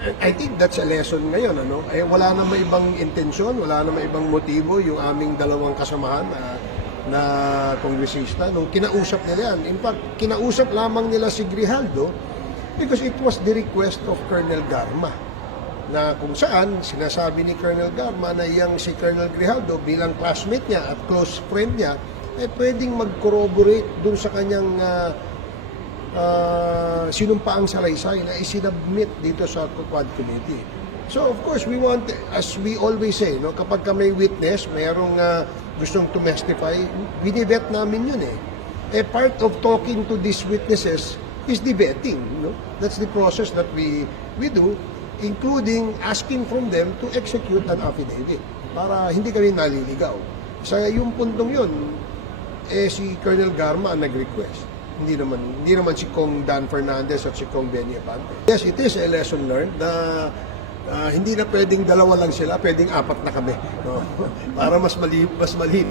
I think that's a lesson ngayon, ano? Eh, wala namang ibang intensyon, wala namang ibang motibo yung aming dalawang kasamahan na kongresista nung kinausap nila yan. In fact, kinausap lamang nila si Grijaldo because it was the request of Colonel Garma, na kung saan sinasabi ni Colonel Garma na yung si Colonel Grijaldo bilang classmate niya at close friend niya ay pwedeng mag-corroborate dun sa kanyang sinumpaang salaysay na isinabmit dito sa Quad Committee. So of course, we want, as we always say, no, kapag ka may witness, mayroong gustong to testify, binivet namin yun eh. A part of talking to these witnesses is the vetting. No? That's the process that we do, including asking from them to execute an affidavit para hindi kami naliligaw. Sa yung puntong yun, si Colonel Garma ang nag-request. Hindi naman si Kong Dan Fernandez at si Kong Benny Abante. Yes, it is a lesson learned na hindi na pwedeng dalawa lang sila, pwedeng apat na kami. No? Para mas mali